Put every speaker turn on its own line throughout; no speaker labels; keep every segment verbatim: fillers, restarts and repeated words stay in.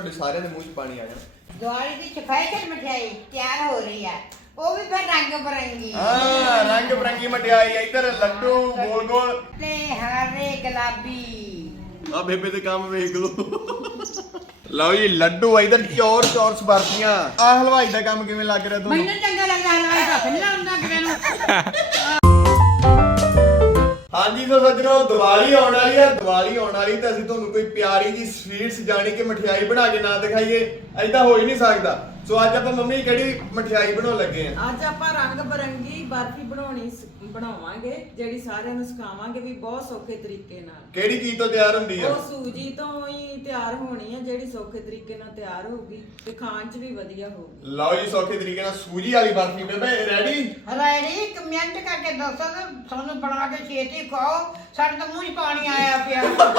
ਤੁਹਾਡੇ ਸਾਰਿਆਂ ਦੇ ਮੂੰਹ 'ਚ ਪਾਣੀ ਆ ਜਾਣਾ।
ਦੀਵਾਲੀ ਦੀ ਸਪੈਸ਼ਲ ਮਠਿਆਈ ਤਿਆਰ ਹੋ ਰਹੀ ਹੈ, ਉਹ ਵੀ ਫਿਰ ਰੰਗ ਬਰੰਗੀ।
ਹਾਂ, ਰੰਗ ਬਰੰਗੀ ਮਠਿਆਈ। ਇੱਧਰ ਲੱਡੂ ਗੋਲ ਗੋਲ
ਤੇ ਹਰੇ ਗੁਲਾਬੀ।
ਆ ਬੇਬੇ ਦੇ ਕੰਮ ਵੇਖ ਲਓ। ਲਓ ਜੀ ਲੱਡੂ, ਇੱਧਰ ਚੌਰ ਚੌਰਸ ਬਰਫੀਆਂ। ਆ ਹਲਵਾਈ ਦਾ ਕੰਮ ਕਿਵੇਂ ਲੱਗ ਰਿਹਾ ਤੁਹਾਨੂੰ?
ਮੈਨੂੰ ਚੰਗਾ ਲੱਗਦਾ ਹਲਵਾਈ ਦਾ, ਨਹੀਂ ਲਾਉਂਦਾ ਕਿਵੇਂ ਨੂੰ।
ਹਾਂਜੀ ਤਾਂ ਸੱਜਣੋ, ਦੀਵਾਲੀ ਆਉਣ ਵਾਲੀ ਹੈ। ਦੀਵਾਲੀ ਆਉਣ ਵਾਲੀ ਤਾਂ ਅਸੀਂ ਤੁਹਾਨੂੰ ਕੋਈ ਪਿਆਰੀ ਜੀ ਸਵੀਟਸ ਜਾਣੀ ਕਿ ਮਠਿਆਈ ਬਣਾ ਕੇ ਨਾ ਦਿਖਾਈਏ, ਐਦਾਂ ਹੋ ਹੀ ਨਹੀਂ ਸਕਦਾ। ਸੋ ਅੱਜ ਆਪਾਂ ਮੰਮੀ ਕਿਹੜੀ ਮਠਿਆਈ ਬਣਾਉਣ ਲੱਗੇ ਆ?
ਅੱਜ ਆਪਾਂ ਰੰਗ ਬਰੰਗੀ ਬਰਫੀ ਬਣਾਉਣੀ ਬਣਾਵਾਂਗੇ, ਜਿਹੜੀ ਸਾਰਿਆਂ ਨੂੰ ਸਿਖਾਵਾਂਗੇ ਵੀ ਬਹੁਤ ਸੌਖੇ ਤਰੀਕੇ ਨਾਲ।
ਕਿਹੜੀ ਚੀਜ਼ ਤੋਂ ਤਿਆਰ ਹੁੰਦੀ ਆ?
ਉਹ ਸੂਜੀ ਤੋਂ ਹੀ ਤਿਆਰ ਹੋਣੀ ਹੈ, ਜਿਹੜੀ ਸੌਖੇ ਤਰੀਕੇ ਨਾਲ ਤਿਆਰ ਹੋਊਗੀ ਤੇ ਖਾਣ 'ਚ ਵੀ ਵਧੀਆ ਹੋਊਗੀ।
ਲਓ ਜੀ, ਸੌਖੇ ਤਰੀਕੇ ਨਾਲ ਸੂਜੀ ਵਾਲੀ ਬਰਫੀ। ਬੇਬੇ ਰੈਡੀ?
ਰੈਡੀ। ਕਮੈਂਟ ਕਰਕੇ ਦੱਸੋ ਤੇ ਸਾਨੂੰ ਬਣਾ ਕੇ ਛੇਤੀ ਖਾਓ, ਸਾਡੇ ਤਾਂ ਮੂੰਹ 'ਚ ਪਾਣੀ ਆਇਆ ਪਿਆ।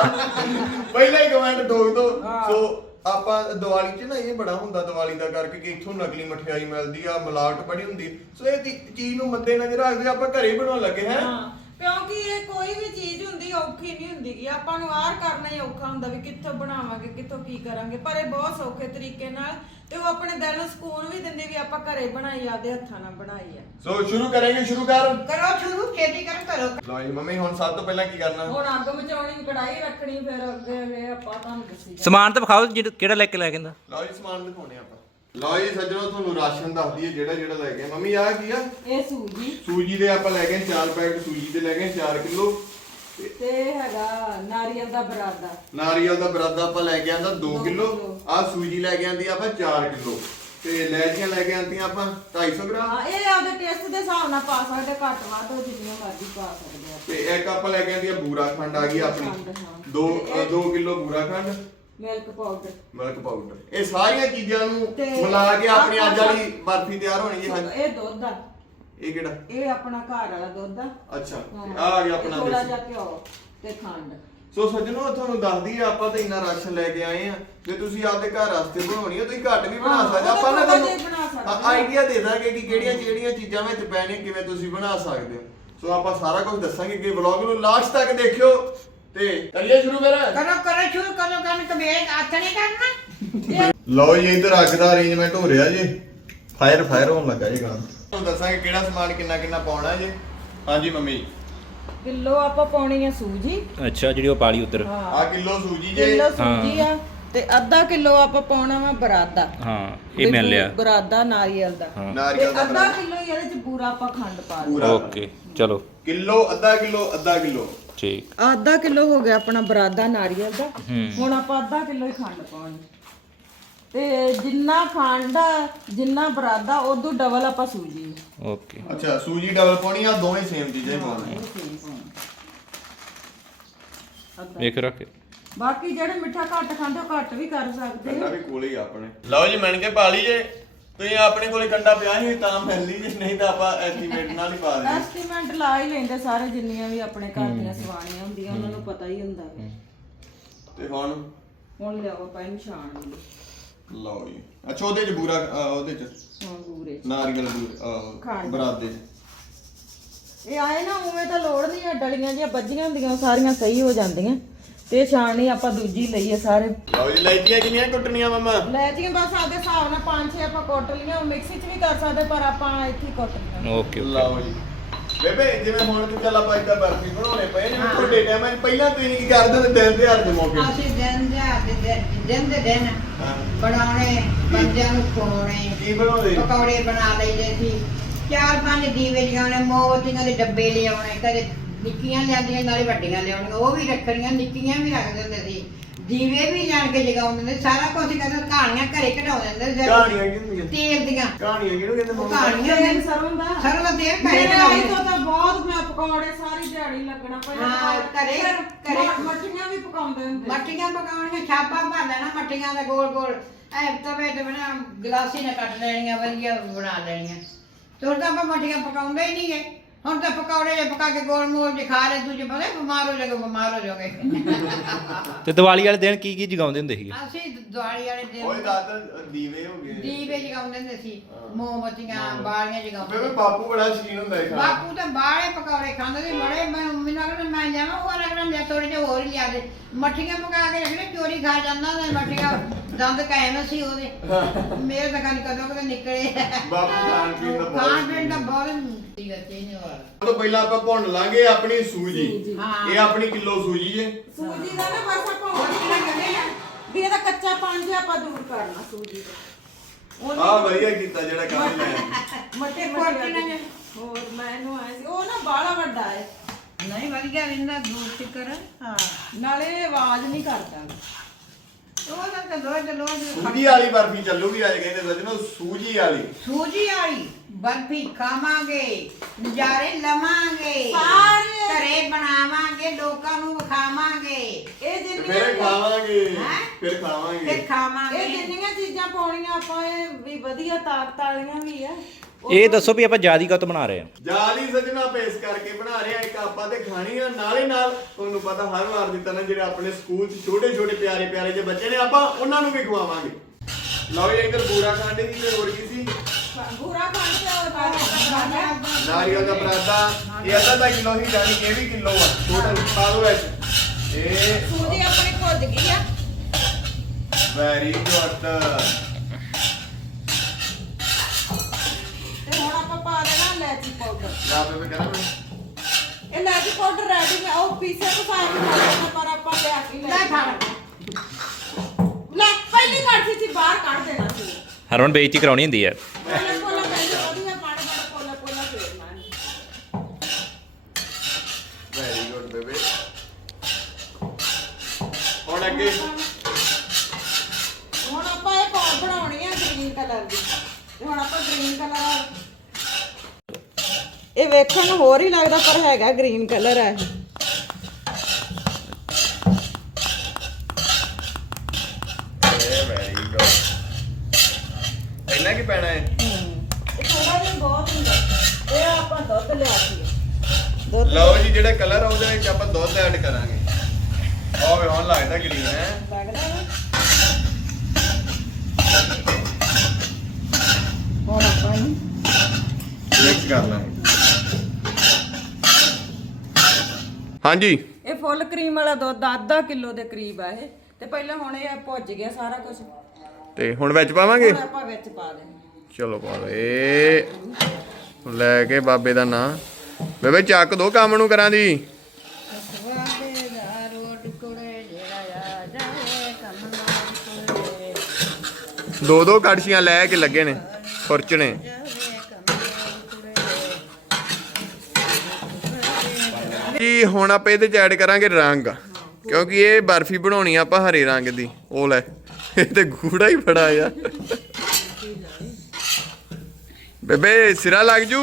ਪਹਿਲਾਂ ਹੀ ਕਮੈਂਟ ਠੋਕ ਦੋ।
ਹਾਂ।
ਸੋ ਆਪਾਂ ਦੀਵਾਲੀ 'ਚ ਨਾ ਇਹ ਬੜਾ ਹੁੰਦਾ ਦੀਵਾਲੀ ਦਾ ਕਰਕੇ ਕਿ ਇੱਥੋਂ ਨਕਲੀ ਮਠਿਆਈ ਮਿਲਦੀ ਆ, ਮਿਲਾਵਟ ਬੜੀ ਹੁੰਦੀ। ਸੋ ਇਹ ਚੀਜ਼ ਨੂੰ ਮੱਦੇ ਨਜ਼ਰ ਰੱਖਦੇ ਆਪਾਂ ਘਰੇ ਬਣਾਉਣ ਲੱਗੇ ਹੈ।
ਹਾਂ, ਕਿਉਂਕਿ ਇਹ ਕੋਈ ਵੀ ਚੀਜ਼ ਹੁੰਦੀ ਔਖੀ ਨਹੀਂ ਹੁੰਦੀ ਗੀ। ਆਪਾਂ ਨੂੰ ਆਰ ਕਰਨਾ ਹੀ ਔਖਾ ਹੁੰਦਾ ਵੀ ਕਿੱਥੋਂ ਬਣਾਵਾਂਗੇ, ਕਿੱਥੋਂ ਕੀ ਕਰਾਂਗੇ, ਪਰ ਇਹ ਬਹੁਤ ਸੌਖੇ ਤਰੀਕੇ ਨਾਲ ਤੇ ਉਹ ਆਪਣੇ ਦਿਲ ਨੂੰ ਸਕੂਨ ਵੀ ਦਿੰਦੀ ਵੀ ਆਪਾਂ ਘਰੇ ਬਣਾਈ, ਆਦੇ ਹੱਥਾਂ ਨਾਲ ਬਣਾਈ ਆ।
ਸੋ ਸ਼ੁਰੂ ਕਰਾਂਗੇ। ਸ਼ੁਰੂ ਕਰ
ਕਰੋ ਸ਼ੁਰੂ, ਛੇਤੀ ਕਰੋ ਕਰੋ।
ਲਓ ਜੀ ਮੰਮੀ, ਹੁਣ ਸਭ ਤੋਂ ਪਹਿਲਾਂ ਕੀ ਕਰਨਾ?
ਹੁਣ ਅੱਗ ਮਚਾਉਣੀ, ਕੜਾਈ ਰੱਖਣੀ, ਫਿਰ ਅੱਗੇ ਇਹ ਆਪਾਂ ਤੁਹਾਨੂੰ ਦੱਸੀ
ਸਮਾਨ ਤਾਂ ਵਿਖਾਓ ਜਿਹੜਾ ਕਿਹੜਾ ਲੈ ਕੇ ਲੈ ਕੇ ਆਂਦਾ।
ਲਓ ਜੀ ਸਮਾਨ ਦਿਖਾਉਣੇ ਆਪਾਂ। ਲਓ ਜੀ ਸੱਜਣੋ, ਤੁਹਾਨੂੰ ਰਾਸ਼ਨ ਦੱਸ ਦਈਏ ਜਿਹੜਾ ਜਿਹੜਾ ਲੈ ਕੇ। ਮੰਮੀ ਆਹ ਕੀ ਆ?
ਇਹ ਸੂਜੀ
ਸੂਜੀ ਦੇ ਆਪਾਂ ਲੈ ਗਏ ਚਾਰ ਪੈਕਟ। ਸੂਜੀ ਦੇ ਲੈ ਗਏ ਚਾਰ ਕਿਲੋ।
ਤੇ ਹੈਗਾ ਨਾਰੀਅਲ ਦਾ ਬਰਾਦਾ।
ਨਾਰੀਅਲ ਦਾ ਬਰਾਦਾ ਆਪਾਂ ਲੈ ਕੇ ਆਂਦਾ ਦੋ ਕਿਲੋ। ਆ ਸੂਜੀ ਲੈ ਕੇ ਆਂਦੀ ਆਪਾਂ ਚਾਰ ਕਿਲੋ। ਤੇ ਇਲਾਇਚੀਆਂ ਲੈ ਕੇ ਆਂਦੀਆਂ ਆਪਾਂ ਢਾਈ ਸੌ ਗ੍ਰਾਮ।
ਹਾਂ, ਇਹ ਆਪਦੇ ਟੇਸਟ ਦੇ ਹਿਸਾਬ ਨਾਲ ਪਾ ਸਕਦੇ, ਘੱਟ ਵੱਧ ਉਹ ਜਿੰਨੀਆਂ ਮਰਜ਼ੀ ਪਾ ਸਕਦੇ ਆ।
ਤੇ ਇੱਕ ਆਪਾਂ ਲੈ ਕੇ ਆਂਦੀ ਆ ਬੂਰਾ ਖੰਡ ਆ ਗਈ ਆਪਣੀ।
ਖੰਡ, ਹਾਂ।
ਦੋ ਦੋ ਕਿਲੋ ਬੂਰਾ ਖੰਡ,
ਮਿਲਕ ਪਾਊਡਰ,
ਮਿਲਕ ਪਾਊਡਰ। ਇਹ ਸਾਰੀਆਂ ਚੀਜ਼ਾਂ ਨੂੰ
ਤੇ
ਮਿਲਾ ਕੇ ਆਪਣੀ ਅੱਜ
ਆਪਾਂ-
ਵਾਲੀ ਬਰਫੀ ਤਿਆਰ ਹੋਣੀ ਜੀ। ਹਾਂਜੀ,
ਇਹ ਦੁੱਧ ਆ,
ਇਹ ਕਿਹੜਾ?
ਇਹ ਆਪਣਾ ਘਰ ਵਾਲਾ ਦੁੱਧ ਆ।
ਅੱਛਾ,
ਹਾਂ।
ਆ ਗਿਆ ਆਪਣਾ
ਥੋੜਾ
ਦੇਸੀ।
ਜਿਹਾ ਘਿਓ ਤੇ ਖੰਡ।
ਸੋ ਸੱਜਣੋ, ਤੁਹਾਨੂੰ ਦੱਸਦੀ ਆ ਆਪਾਂ ਤਾਂ ਇੰਨਾ ਰਾਸ਼ਨ ਲੈ ਕੇ ਆਏ ਆ। ਜੇ ਤੁਸੀਂ ਆਪਦੇ ਘਰ ਵਾਸਤੇ ਬਣਾਉਣੀ ਆ ਤੁਸੀਂ ਘੱਟ ਵੀ ਬਣਾ
ਹਾਂ,
ਸਕਦੇ। ਆਪਾਂ ਨਾ
ਉਹਦੇ ਥੋੜ੍ਹਾ ਜਿਹਾ ਬਣਾ ਸਕਦੇ
ਤੁਹਾਨੂੰ
ਹਾਂ।
ਆਈਡੀਆ ਦੇ ਦਾਂਗੇ ਕਿ ਕਿਹੜੀਆਂ ਕਿਹੜੀਆਂ ਚੀਜ਼ਾਂ ਵਿੱਚ ਪੈਣੀਆਂ, ਕਿਵੇਂ ਤੁਸੀਂ ਬਣਾ ਸਕਦੇ ਹੋ। ਸੋ ਆਪਾਂ ਸਾਰਾ ਕੁਝ ਦੱਸਾਂਗੇ ਕਿ ਵਲੌਗ ਨੂੰ ਲਾਸਟ ਤੱਕ ਦੇਖਿਓ। ਤੇ ਕਰੀਏ ਸ਼ੁਰੂ ਫਿਰ।
ਕਰੋ ਕਰੋ ਸ਼ੁਰੂ ਕਰੋ, ਕੰਮ ਕਬੇਰ ਹੱਥ ਨਹੀਂ ਕਰਨਾ।
ਲਓ ਜੀ, ਇੱਧਰ ਅੱਗ ਦਾ ਅਰੇਂਜਮੈਂਟ ਹੋ ਰਿਹਾ ਜੀ। ਫਾਇਰ ਫਾਇਰ ਹੋਣ ਲੱਗਾ ਜੀ ਕੰਮ। ਤੁਹਾਨੂੰ ਦੱਸਾਂਗੇ ਕਿਹੜਾ ਸਮਾਨ ਕਿੰਨਾ ਕਿੰਨਾ ਪਾਉਣਾ ਜੀ। ਹਾਂਜੀ ਮੰਮੀ,
ਕਿਲੋ ਆਪਾਂ ਪਾਉਣੀ ਆ ਸੂਜੀ।
ਅੱਛਾ, ਜਿਹੜੀ ਉਹ ਪਾਲੀ ਉਧਰ।
ਆ ਕਿਲੋ ਸੂਜੀ ਜੇ।
ਕਿਲੋ ਸੂਜੀ ਆ ਤੇ ਅੱਧਾ ਕਿਲੋ ਆਪਾਂ ਪਾਉਣਾ ਵਾ ਬਰਾਦਾ।
ਹਾਂ, ਇਹ ਮਿਲ ਲਿਆ।
ਬਰਾਦਾ ਨਾਰੀਅਲ ਦਾ।
ਹਾਂ,
ਤੇ
ਨਾਰੀਅਲ ਦਾ
ਅੱਧਾ ਕਿਲੋ ਹੀ ਇਹਦੇ ਚ ਪੂਰਾ ਆਪਾਂ ਖੰਡ ਪਾ ਲਈ।
ਪੂਰਾ
ਓਕੇ ਚਲੋ
ਕਿਲੋ, ਅੱਧਾ ਕਿਲੋ, ਅੱਧਾ ਕਿਲੋ।
ਠੀਕ।
ਅੱਧਾ ਕਿਲੋ ਹੋ ਗਿਆ ਆਪਣਾ ਬਰਾਦਾ ਨਾਰੀਅਲ ਦਾ।
ਹੂੰ।
ਹੁਣ ਆਪਾਂ ਅੱਧਾ ਕਿਲੋ ਹੀ ਖੰਡ ਪਾਉਣੀ ਤੇ ਜਿੰਨਾ ਖੰਡ ਆ ਜਿੰਨਾ ਬਰਾਦਾ ਉਦੋਂ ਡਬਲ ਆਪਾਂ ਸੂਜੀ।
ਓਕੇ।
ਅੱਛਾ, ਸੂਜੀ ਡਬਲ ਪਾਉਣੀ ਆ, ਦੋਵੇਂ ਸੇਮ ਚੀਜ਼ਾਂ ਹੀ ਪਾਉਣੀਆਂ।
ਵੇਖ ਰੱਖ।
ਬਾਕੀ ਜਿਹੜੇ ਮਿੱਠਾ ਘੱਟ ਖਾਂਦੇ ਉਹ ਘੱਟ ਵੀ ਕਰ ਸਕਦੇ
ਕੰਡਾ ਵੀ ਕੋਲੇ ਹੀ ਆ ਆਪਣੇ। ਲਓ ਜੀ, ਮਣ ਕੇ ਪਾ ਲਈ ਜੇ। ਤੁਸੀਂ ਆਪਣੇ ਕੋਲੇ ਕੰਡਾ ਪਿਆ ਸੀ ਤਾਂ ਮਿਲ ਲਈ ਜੇ, ਨਹੀਂ ਤਾਂ ਆਪਾਂ ਐਸਟੀਮੇਟ ਨਾਲ ਹੀ ਪਾ ਦਿੰਦੇ।
ਐਸਟੀਮੇਟ ਲਾ ਹੀ ਲੈਂਦੇ ਸਾਰੇ, ਜਿੰਨੀਆਂ ਵੀ ਆਪਣੇ ਘਰ ਦੀਆਂ ਸਵਾਣੀਆਂ ਹੁੰਦੀਆਂ ਉਹਨਾਂ ਨੂੰ ਪਤਾ ਹੀ ਹੁੰਦਾ ਹੈ।
ਤੇ ਹੁਣ
ਹੁਣ ਲਿਆਓ ਆਪਾਂ ਇਹਨੂੰ ਛਾਣ ਲਈ।
ਲਓ ਜੀ। ਅੱਛਾ, ਉਹਦੇ ਚ ਬੂਰਾ ਅਹ, ਉਹਦੇ ਚ
ਹੁਣ ਬੂਰੇ ਚ
ਨਾਰੀਅਲ ਬੂਰ
ਖੰਡ।
ਬਰਾਦੇ ਚ।
ਇਹ ਆਏ ਨਾ ਉਵੇਂ ਤਾਂ ਲੋੜ ਨਹੀਂ ਹੈ, ਡਲੀਆਂ ਜਿਹੀਆਂ ਵੱਜੀਆਂ ਹੁੰਦੀਆਂ ਉਹ ਸਾਰੀਆਂ ਸਹੀ ਹੋ ਜਾਂਦੀਆਂ। ਤੇ ਛਾਣਨੀ ਆਪਾਂ ਦੂਜੀ ਲਈ ਹੈ ਸਾਰੇ।
ਲਓ ਜੀ, ਇਲਾਇਚੀਆਂ ਕਿੰਨੀਆਂ ਕੁੱਟਣੀਆਂ ਮਮਾ?
ਲੈ ਜੀਆਂ ਬਸ ਆਪਦੇ ਹਿਸਾਬ ਨਾਲ ਪੰਜ ਛੇ ਆਪਾਂ ਕੁੱਟ ਲਈਆਂ। ਮਿਕਸੀ 'ਚ ਵੀ ਕਰ ਸਕਦੇ ਪਰ ਆਪਾਂ ਇੱਥੇ ਹੀ ਕੁੱਟ ਲਈਆਂ।
Okay okay.
ਲਓ ਜੀ ਬੇਬੇ, ਜਿਵੇਂ ਹੁਣ ਤੂੰ ਚੱਲ ਆਪਾਂ ਇੱਦਾਂ ਬਰਫੀ ਬਣਾਉਣੇ ਪਏ ਨੇ ਤੁਹਾਡੇ ਟਾਈਮ ਵਿੱਚ, ਪਹਿਲਾਂ ਤੁਸੀਂ ਕੀ ਕਰਦੇ ਹੁੰਦੇ ਦਿਨ ਤਿਉਹਾਰ ਦੇ ਮੌਕੇ ਤੇ?
ਅਸੀਂ ਦਿਨ ਦੇ ਦਿਨ ਦੇ ਦਿਨ
ਹਾਂ।
ਬਣਾਉਣੇ, ਬੰਦਿਆਂ ਨੂੰ ਖਵਾਉਣੇ,
ਕੀ ਬਣਾਉਂਦੇ?
ਪਕੌੜੇ ਬਣਾ ਲਈਦੇ ਸੀ। ਚਾਰ ਪੰਜ ਦੀਵੇ ਲਿਆਉਣੇ, ਮੋਮਬੱਤੀਆਂ ਦੇ ਡੱਬੇ ਲਿਆਉਣੇ, ਕਦੇ ਨਿੱਕੀਆਂ ਲਿਆਂਦੀਆਂ ਨਾਲੇ ਵੱਡੀਆਂ ਲਿਆਉਣੀਆਂ, ਉਹ ਵੀ ਰੱਖਣੀਆਂ, ਨਿੱਕੀਆਂ ਵੀ ਰੱਖ ਦਿੰਦੇ ਸੀ। ਦੀਵੇ ਵੀ ਜਾਣ ਕੇ ਜਗਾਉਂਦੇ ਨੇ, ਸਾਰਾ ਕੁਝ ਕਰਦੇ। ਕਹਾਣੀਆਂ ਘਰੇ ਕਢਾਉਂਦੇ ਹੁੰਦੇ ਸੀ।
ਕਹਾਣੀਆਂ ਕੀ ਹੁੰਦੀਆਂ?
ਤੇਲ ਦੀਆਂ
ਕਹਾਣੀਆਂ ਕਿਹਨੂੰ ਕਹਿੰਦੇ
ਉਹ
ਮੰਮੀ?
ਕਹਾਣੀਆਂ
ਤੇਲ
ਨੇ
ਸਰੋਂ ਦਾ।
ਸਰੋਂ ਦਾ ਤੇਲ ਘਰੇ
ਮੇਰੇ ਆਈ
ਕਢਾਉਂਦੇ।
ਤੋਂ ਤਾਂ ਬਹੁਤ ਮੈਂ ਪਕੌੜੇ ਸਾਰੀ ਦਿਹਾੜੀ ਲੱਗਣਾ ਪਿਆ।
ਹਾਂ, ਘਰੇ- ਘਰੇ।
ਮ- ਮੱਠੀਆਂ ਵੀ ਪਕਾਉਂਦੇ ਹੁੰਦੇ।
ਮੱਠੀਆਂ ਪਕਾਉਣੀਆਂ, ਛਾਪਾ ਭਰ ਲੈਣਾ ਮੱਠੀਆਂ ਦਾ ਗੋਲ ਗੋਲ, ਐ ਤਵੇ ਤੇ ਬਣਾ ਗਲਾਸੀ ਨਾਲ ਕੱਟ ਲੈਣੀਆਂ, ਵਧੀਆ ਬਣਾ ਲੈਣੀਆਂ। ਤੇ ਹੁਣ ਤਾਂ ਆਪਾਂ ਮੱਠੀਆਂ ਪਕਾਉਂਦੇ ਹੀ ਨਹੀਂ ਗਏ। ਹੁਣ ਤਾਂ ਪਕੌੜੇ ਜੇ ਪਕਾ ਕੇ ਗੋਲ ਮੋਲ ਜੇ ਖਾ ਲੈ, ਦੂਜੇ ਪਤਾ ਬਿਮਾਰ ਹੋ ਜਾਗੇ, ਬਿਮਾਰ ਹੋ ਜਾਗੇ।
ਤੇ ਦੀਵਾਲੀ ਵਾਲੇ ਦਿਨ ਕੀ ਕੀ ਜਗਾਉਂਦੇ ਹੁੰਦੇ ਸੀਗੇ?
ਅਸੀਂ ਦਿਵਾਲੀ ਵਾਲੇ
ਓਏ
ਦਿਨ
ਦਾਦਾ ਦੀਵੇ ਹੋ ਗਏ।
ਦੀਵੇ ਜਗਾਉਂਦੇ ਹੁੰਦੇ ਸੀ, ਮੋਮਬੱਤੀਆਂ, ਬਾਲੀਆਂ ਜਗਾਉਂਦੇ।
ਬੇਬੇ ਬਾਪੂ ਬੜਾ ਸ਼ੌਕੀਨ ਹੁੰਦਾ ਹੈ ਖਾਣ
ਬਾਪੂ ਤਾਂ ਬਾਹਲੇ ਪਕੌੜੇ ਖਾਂਦੇ ਸੀ ਬੜੇ। ਮੈਂ ਮੰਮੀ ਨਾਲ ਕਹਿੰਦਾ ਮੈਂ ਜਾਵਾਂ, ਉਹ ਲੱਗਦਾ ਲਿਆ ਥੋੜੇ ਜਿਹੇ ਹੋਰ ਹੀ ਲਿਆ ਦੇ। ਮੱਠੀਆਂ ਪਕਾ ਕੇ ਰੱਖਣੇ, ਚੋਰੀ ਖਾ ਜਾਂਦਾ ਹੁੰਦਾ ਮੱਠੀਆਂ। ਦੰਦ ਕਾਇਮ ਸੀ ਉਹਦੇ ਮੇਰੇ ਤਾਂ ਕੰਨ ਕਦੋਂ ਕਦੇ ਨਿਕਲੇ
ਬਾਪੂ ਖਾਣ ਪੀਣ ਦਾ ਬਹੁਤ
ਖਾਣ ਪੀਣ ਦਾ ਬਹੁਤ ਸੀ ਬੱਚੇ ਨੇ ਵਾਲਾ
ਤੋਂ ਪਹਿਲਾਂ ਆਪਾਂ ਭੁੰਨ ਲਾਂਗੇ ਆਪਣੀ ਸੂਜੀ
ਹਾਂ।
ਇਹ ਆਪਣੀ ਕਿਲੋ ਸੂਜੀ ਜੇ
ਸੂਜੀ ਦਾ ਨਾ ਬਸ ਆਪਾਂ ਹੋਰ ਕਿਹੜਾ ਕਹਿੰਦੇ ਆ ਵੀ ਇਹਦਾ ਕੱਚਾ ਪਾਣੀ ਆਪਾਂ ਦੂਰ ਕਰਨਾ ਸੂਜੀ ਦਾ
ਆ ਵਧੀਆ ਕੀਤਾ ਜਿਹੜਾ ਕੰਮ ਲੈ
ਮੱਟੇ
ਕੋਟੀ ਨਾ
ਮੱਟੇ ਹੋਰ ਮੈਨੂੰ ਆਇਆ ਸੀ ਉਹ ਨਾ ਬਾਲਾ ਵੱਡਾ ਹੈ
ਨਹੀਂ ਵਧੀਆ ਰਹਿੰਦਾ ਦੂਰ ਟਿਕਰ
ਹਾਂ ਨਾਲੇ ਇਹ ਆਵਾਜ਼ ਨਹੀਂ ਕਰਦਾ
ਉਹ ਤਾਂ ਦੋ ਦੋ
ਸੂਜੀ ਵਾਲੀ ਬਰਫੀ ਚੱਲੂਗੀ ਅੱਜ ਕਹਿੰਦੇ ਸੱਜਣੋ ਸੂਜੀ ਵਾਲੀ
ਸੂਜੀ ਵਾਲੀ ਬਰਫੀ ਖਾਵਾਂਗੇ ਨਜ਼ਾਰੇ ਲਵਾਂਗੇ
ਸਾਰੇ
ਘਰੇ ਬਣਾਵਾਂਗੇ ਲੋਕਾਂ ਨੂੰ ਵਿਖਾਵਾਂਗੇ
ਇਹ
ਤੇ
ਜਿੰਨੀਆਂ
ਫਿਰ ਖਾਵਾਂਗੇ
ਹੈਂ?
ਫਿਰ ਖਾਵਾਂਗੇ
ਫਿਰ ਖਾਵਾਂਗੇ
ਇਹ ਜਿੰਨੀਆਂ ਚੀਜ਼ਾਂ ਪਾਉਣੀਆਂ ਆਪਾਂ ਇਹ ਵੀ ਵਧੀਆ ਤਾਕਤ ਵਾਲੀਆਂ ਵੀ ਆ
ਇਹ ਦੱਸੋ ਵੀ ਆਪਾਂ ਜਿਆਦੀ ਕਦ ਬਣਾ ਰਹੇ ਆ
ਜਾਲੀ ਸੱਜਣਾ ਪੇਸ ਕਰਕੇ ਬਣਾ ਰਹੇ ਆ ਇੱਕ ਆਪਾਂ ਤੇ ਖਾਣੀ ਆ ਨਾਲੇ ਨਾਲ ਤੁਹਾਨੂੰ ਪਤਾ ਹਰ ਵਾਰ ਦੀ ਤਰ੍ਹਾਂ ਜਿਹੜੇ ਆਪਣੇ ਸਕੂਲ 'ਚ ਛੋਟੇ ਛੋਟੇ ਪਿਆਰੇ ਪਿਆਰੇ ਜਿਹੇ ਬੱਚੇ ਨੇ ਆਪਾਂ ਉਹਨਾਂ ਨੂੰ ਵੀ ਖਵਾਵਾਂਗੇ ਲਓ ਜੀ ਇੱਧਰ ਬੂਰਾ ਖਾਂਡੇ ਦੀ ਤੇ ਹੋਰ ਕੀ ਸੀ
ਬੂਰਾ ਖਾਣ ਤੇ ਉਹ ਤਾਕਤ
ਨਾਰੀਅਲ ਦਾ ਪਰਾਠਾ ਇਹ ਅੱਧਾ ਅੱਧਾ ਕਿਲੋ ਹੀ ਜਾਨੀ ਕਿ ਵੀ ਕਿਲੋ ਆ ਟੋਟਲ ਪਾ ਦੋ ਵਿੱਚ ਇਹ
ਸੂਜੀ ਆਪਣੀ ਭੁੱਜ ਗਈ ਆ
ਵੈਰੀ ਗੁੱਡ
ਤੇ ਹੁਣ ਆਪਾਂ ਪਾ ਦੇਣਾ ਇਲਾਇਚੀ ਪਾਊਡਰ
ਲਾ ਬੇਬੇ ਕਰਾਂ ਮੈਂ
ਇਹ ਇਲਾਇਚੀ ਪਾਊਡਰ ਰੈਡੀ ਹੈ ਉਹ ਪੀਸੇ ਤੋਂ ਸਾਰਾ ਕੁਝ ਪਰ ਆਪਾਂ ਲਿਆ ਕੇ
ਲੈ
ਲੈ
ਫੜ
ਲੈ ਪਹਿਲੀ ਕੜਛੀ ਸੀ ਬਾਹਰ ਕੱਢ ਦੇਣਾ ਸੀ
ਹਰਮਨ ਬੇਇੱਜ਼ਤੀ ਕਰਾਉਣੀ ਹੁੰਦੀ ਹੈ
ਕੋਲਾ ਕੋਲਾ ਪਹਿਲੇ ਉਹਦੀਆਂ ਪਾਣੀ ਪਾਣੀ ਕੋਲਾ ਕੋਲਾ ਫੇਰਨਾ
ਵੈਰੀ ਗੁੱਡ ਬੇਬੇ ਹੁਣ ਅੱਗੇ
ਹੁਣ ਆਪਾਂ ਇਹ ਪੌੜ ਬਣਾਉਣੀ ਹੈ ਗ੍ਰੀਨ ਕਲਰ ਦੀ ਤੇ ਹੁਣ ਆਪਾਂ ਗ੍ਰੀਨ ਕਲਰ ਇਹ ਵੇਖਣ ਨੂੰ ਹੋਰ ਹੀ ਲੱਗਦਾ ਪਰ ਹੈਗਾ ਗ੍ਰੀਨ ਕਲਰ ਹੈ
ਇਹ ਵੈਰੀ ਗੁੱਡ ਇੰਨਾ ਕੀ ਪੈਣਾ ਹੈ
ਇਹ ਥੋੜਾ ਜਿਹਾ ਬਹੁਤ ਹੁੰਦਾ ਇਹ ਆਪਾਂ ਦੁੱਧ ਲਿਆ ਸੀ ਦੁੱਧ
ਲਓ ਜੀ ਜਿਹੜਾ ਕਲਰ ਆ ਉਹਦੇ ਵਿੱਚ ਆਪਾਂ ਦੁੱਧ ਐਡ ਕਰਾਂਗੇ ਆਹ ਵੇ ਹੁਣ ਲੱਗਦਾ ਗ੍ਰੀਨ ਹੈ
ਲੱਗਦਾ ਨਾ ਹੁਣ ਆਪਾਂ ਇਹਨੂੰ
ਮਿਕਸ ਕਰ ਲਾਂਗੇ ਹਾਂਜੀ
ਇਹ ਫੁੱਲ ਕਰੀਮ ਵਾਲਾ ਦੁੱਧ ਅੱਧਾ ਕਿਲੋ ਦੇ ਕਰੀਬ ਆ ਇਹ ਤੇ ਪਹਿਲਾਂ ਹੁਣ ਇਹ ਭੁੱਜ ਗਿਆ ਸਾਰਾ ਕੁਝ
ਤੇ ਹੁਣ ਵਿੱਚ ਪਾਵਾਂਗੇ
ਹੁਣ ਆਪਾਂ ਵਿੱਚ ਪਾ ਦੇਣਾ
ਚਲੋ ਪਾ ਲਓ ਇਹ ਲੈ ਕੇ ਬਾਬੇ ਦਾ ਨਾਂ ਬੇਬੇ ਚੱਕ ਦੋ ਕੰਮ ਨੂੰ ਕਰਾਂ ਦੀ
ਸਵਾਦੇ ਦਾ ਰੋਟ ਕੁੜੇ ਜਿਹੜਾ ਆ ਜਾਵੇ ਕੰਮ ਨਾਲ ਕੁੜੇ
ਦੋ ਦੋ ਕੜਛੀਆਂ ਲੈ ਕੇ ਲੱਗੇ ਨੇ ਖੁਰਚਣੇ
ਜਾਵੇ ਕੰਮ ਨਾਲ ਕੁੜੇ
ਜੀ ਹੁਣ ਆਪਾਂ ਇਹਦੇ ਚ ਐਡ ਕਰਾਂਗੇ ਰੰਗ ਕਿਉਂਕਿ ਇਹ ਬਰਫੀ ਬਣਾਉਣੀ ਆ ਆਪਾਂ ਹਰੇ ਰੰਗ ਦੀ ਉਹ ਲੈ ਇਹ ਤੇ ਗੂੜਾ ਹੀ ਬੜਾ ਆ ਬੇਬੇ ਸਿਰਾ ਲੱਗ ਜੂ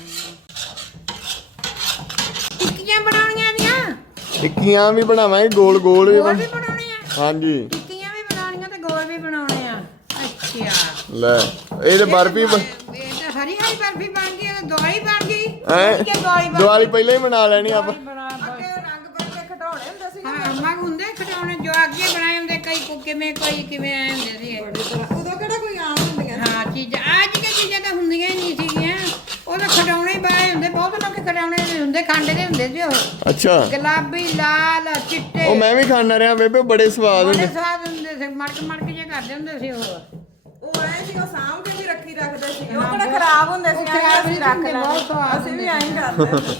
ਟਿੱਕੀਆਂ ਬਣਾਉਣੀਆਂ ਦੀਆਂ
ਟਿੱਕੀਆਂ ਵੀ ਬਣਾਵਾਂਗੇ ਗੋਲ ਗੋਲ ਵੀ
ਗੋਲ
ਬਣ-
ਵੀ ਬਣਾਉਣੇ ਆ
ਹਾਂਜੀ
ਟਿੱਕੀਆਂ ਵੀ ਬਣਾਉਣੀਆਂ ਤੇ ਗੋਲ ਵੀ ਬਣਾਉਣੇ ਆ ਅੱਛਾ
ਲੈ ਇਹ ਤੇ ਬਰਫੀ ਬ-
ਇਹ ਤਾਂ ਹਰੀ ਹਰੀ ਬਰਫੀ ਬਣ ਗਈ ਇਹ ਦਿਵਾਲੀ ਬਣ ਗਈ
ਹੈਂ?
ਕਿ ਦਿਵਾਲੀ ਬਣ
ਦੀਵਾਲੀ ਪਹਿਲਾਂ ਹੀ ਮਨਾ ਲੈਣੀ ਆਪਾਂ
ਬਣਾ
ਅੱਗੇ ਰੰਗ ਬਰੰਗੇ ਖਿਡੌਣੇ ਹੁੰਦੇ ਸੀ
ਹਾਂ ਅੰਮਾ ਹੁੰਦੇ ਖਿਡੌਣੇ ਜੋ ਅੱਗੇ ਬਣਾਏ ਹੁੰਦੇ ਕਈ ਕੁ ਕਿਵੇਂ ਕੋਈ ਕਿਵੇਂ ਆਏ ਹੁੰਦੇ ਸੀ
ਉਦੋਂ ਕਿਹੜਾ ਕੋਈ ਆਮ ਹੁੰਦੀਆਂ ਸੀ?
ਹਾਂ ਚੀਜ਼ਾਂ ਅੱਜ ਦੀਆਂ ਚੀਜ਼ਾਂ ਤਾਂ ਹੁੰਦੀਆਂ ਹੀ ਨਹੀਂ ਸੀਗੀਆਂ ਉਹ ਤਾਂ ਖਿਡੌਣੇ ਹੀ ਬਾਏ ਹੁੰਦੇ ਬਹੁਤ ਲੋਕ ਖਿਡੌਣੇ ਨਹੀਂ ਹੁੰਦੇ ਖੰਡ ਦੇ ਹੁੰਦੇ ਸੀ ਉਹ
ਅੱਛਾ
ਗੁਲਾਬੀ ਲਾਲ ਚਿੱਟੇ
ਉਹ ਮੈਂ ਵੀ ਖਾਣਾ ਰਿਹਾ ਬੇਬੇ ਬੜੇ ਸਵਾਦ
ਬੜੇ
ਹੁੰਦੇ
ਸਵਾਦ ਹੁੰਦੇ ਸੀ ਮੜਕ ਮੜਕ ਜੇ ਕਰਦੇ ਹੁੰਦੇ ਸੀ ਉਹ
ਉਹ ਐ ਸੀ ਉਹ ਸਾਂਭ ਕੇ ਵੀ ਰੱਖੀ ਰੱਖਦੇ ਸੀ ਉਹ ਕਿਹੜਾ ਖਰਾਬ ਹੁੰਦੇ ਸੀ
ਉਹ ਖਰਾਬ
ਅਸੀਂ
ਨਹੀਂ
ਰੱਖ
ਹੁੰਦੇ, ਬਹੁਤ ਸਵਾਦ
ਲੈਂਦੇ ਅਸੀਂ ਵੀ ਐਂ ਹੀ ਕਰਦੇ